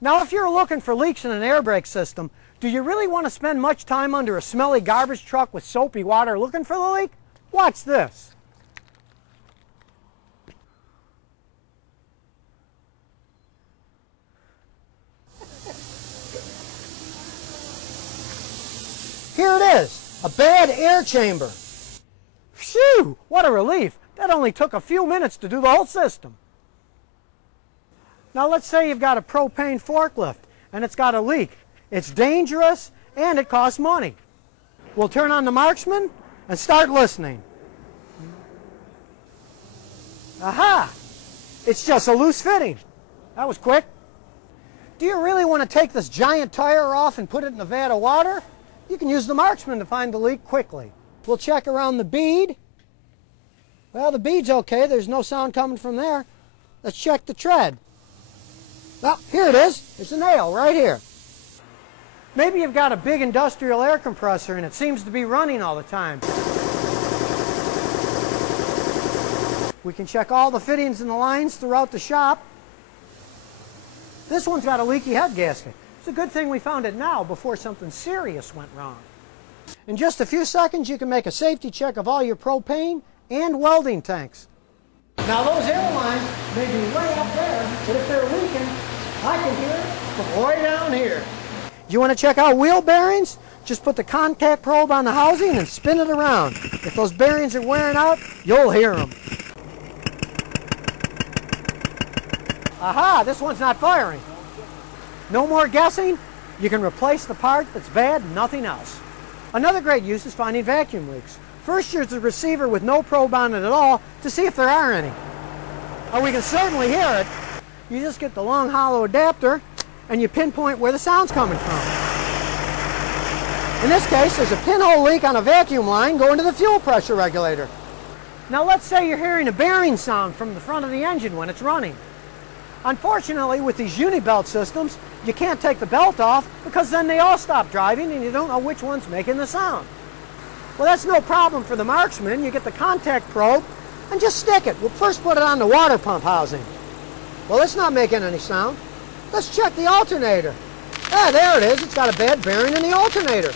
Now, if you're looking for leaks in an air brake system, do you really want to spend much time under a smelly garbage truck with soapy water looking for the leak? Watch this. Here it is, a bad air chamber. Phew, what a relief. That only took a few minutes to do the whole system. Now let's say you've got a propane forklift and it's got a leak. It's dangerous and it costs money. We'll turn on the Marksman and start listening. Aha! It's just a loose fitting. That was quick. Do you really want to take this giant tire off and put it in a vat of water? You can use the Marksman to find the leak quickly. We'll check around the bead. Well, the bead's okay. There's no sound coming from there. Let's check the tread. Well, here it is. There's a nail right here. Maybe you've got a big industrial air compressor and it seems to be running all the time. We can check all the fittings and the lines throughout the shop. This one's got a leaky head gasket. It's a good thing we found it now before something serious went wrong. In just a few seconds, you can make a safety check of all your propane and welding tanks. Now those air lines may be way up there, but if they're leaking, I can hear it from way down here. You want to check out wheel bearings? Just put the contact probe on the housing and spin it around. If those bearings are wearing out, you'll hear them. Aha, this one's not firing. No more guessing. You can replace the part that's bad and nothing else. Another great use is finding vacuum leaks. First, use the receiver with no probe on it at all to see if there are any. Or we can certainly hear it. You just get the long hollow adapter and you pinpoint where the sound's coming from. In this case, there's a pinhole leak on a vacuum line going to the fuel pressure regulator. Now let's say you're hearing a bearing sound from the front of the engine when it's running. Unfortunately, with these uni-belt systems, you can't take the belt off because then they all stop driving and you don't know which one's making the sound. Well, that's no problem for the Marksman. You get the contact probe and just stick it. We'll first put it on the water pump housing. Well, it's not making any sound. Let's check the alternator. Ah, there it is. It's got a bad bearing in the alternator.